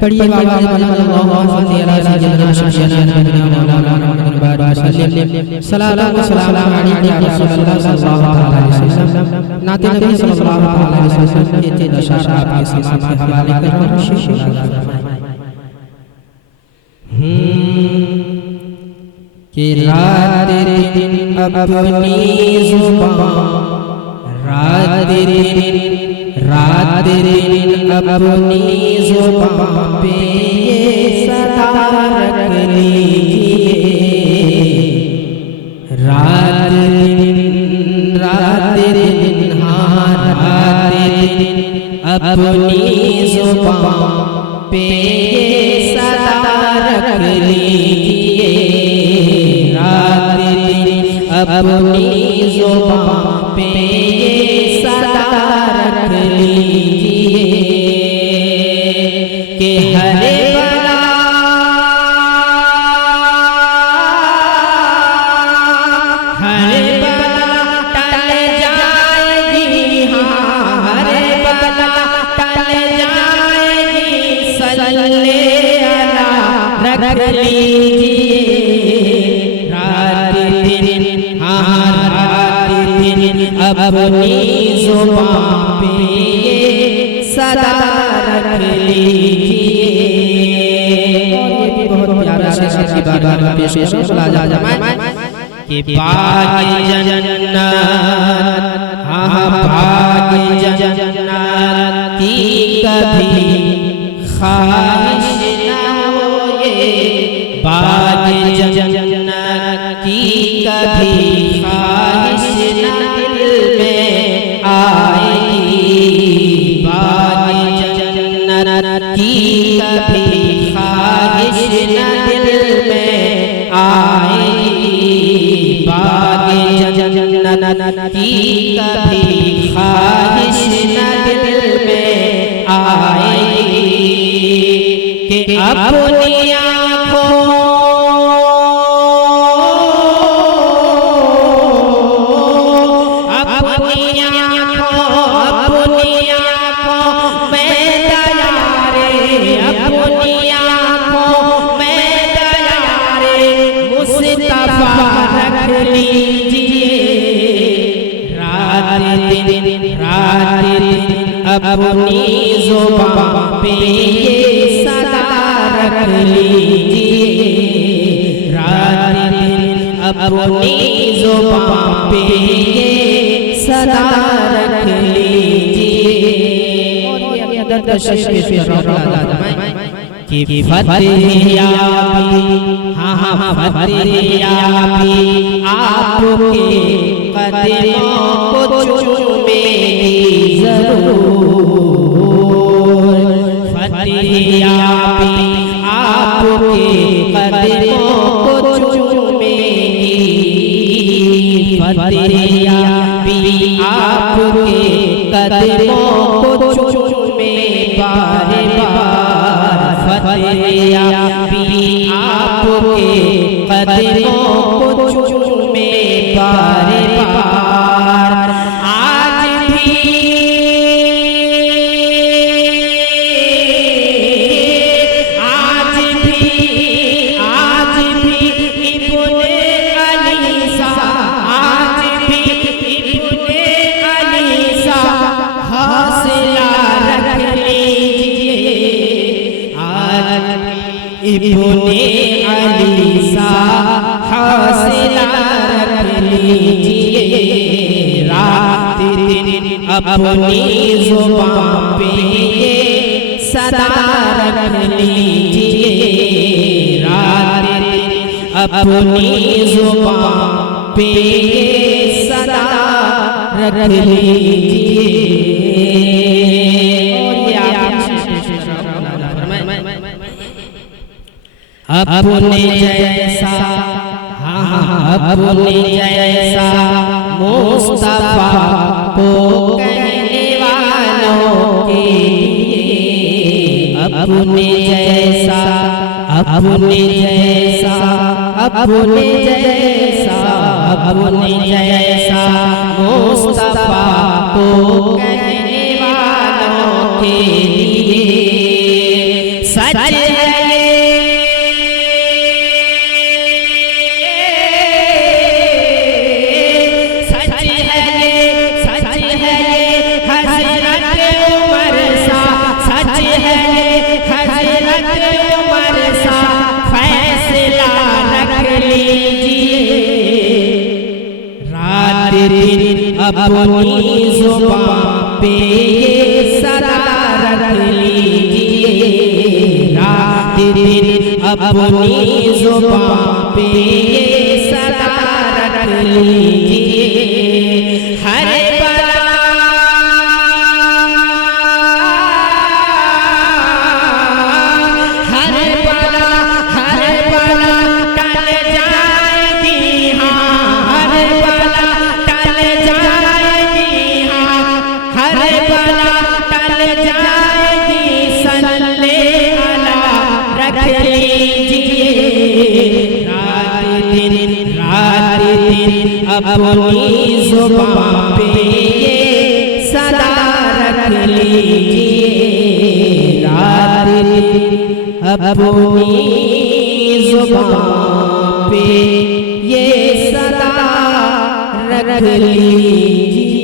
पढ़िए बाबा अल्लाहु अला सय्यिदना शफीअना मौलाना मुहम्मद बारिक वसल्लम सल्लल्लाहु अलैहि या रसूलल्लाह सल्लल्लाहु अलैहि वसल्लम नाते नबी सल्लल्लाहु अलैहि वसल्लम के दशहरा आपके समात के हवाले कर रहा कि रात दिन अपनी जुबान रात दिन अपनी जुबान पे सदा रख लीजिए। रात दिन हाँ रात दिन अपनी जुबान पे सदा रख लीजिए। रात दिन अपनी जुबान पे सदा रख लीजिए कि हरे बला टल जाएगी। हाँ हरे बला टल जाएगी। सल्ले अला रख लीजिए। रात दिन हाँ रात दिन अपनी जुबान पे सदा रख लीजिए। और ये भी बहुत प्यारा शेर की बात पेश कि बाग जन्नत हाँ बाग जन्नत की कभी ख्वाहिश न होए। बाग जन्नत की कभी ख्वाहिश न दिल में आएगी। बाग जन्नत की कभी ख्वाहिश न दिल में आएगी। बाग जन्नत की कभी ख्वाहिश न दिल में आएगी कि अपनी आँखों अपनी जुबान पे सदा रख लीजिए। रात दिन अपनी जुबान पे सदा रख लीजिए। कि फतेह हाँ फतेह आपके कदमों को चूमेगी जरूर। फतेह आपके कदमों को चूमेगी। फतेह आपके कदमों को चूमे बार बार। फतेह आपके कदमों को चूमे बार बार। आज भी इब्ने अली सा आज भी इब्ने अली सा हौसला रख लीजिए। आज इब्ने अली सा हौसला रख लीजिए। रात दिन अपनी जुबान पे सदा रख लीजिए। रात दिन अपनी जुबान पे सदा रख लीजिए। अपने जैसा हाँ अपने जैसा मुस्तफा को कहने वालों के लिए। अपने जैसा अपने जैसा अपने जैसा अपने जैसा मुस्तफा को कहने वालों के लिए। सच है अपनी ज़ुबान पे ये सदा रख लीजिए, रात दिन अपनी ज़ुबान पे ये सदा रख लीजिए। हर बला टल जाएगी, हाँ हर बला टल जाएगी, हर बला टल जाएगी। सल्ले अला रख लीजिए, रात दिन अपनी ज़ुबान पे ये सदा रख लीजिए, रात दिन अपनी ज़ुबान पे ये सदा रख लीजिए।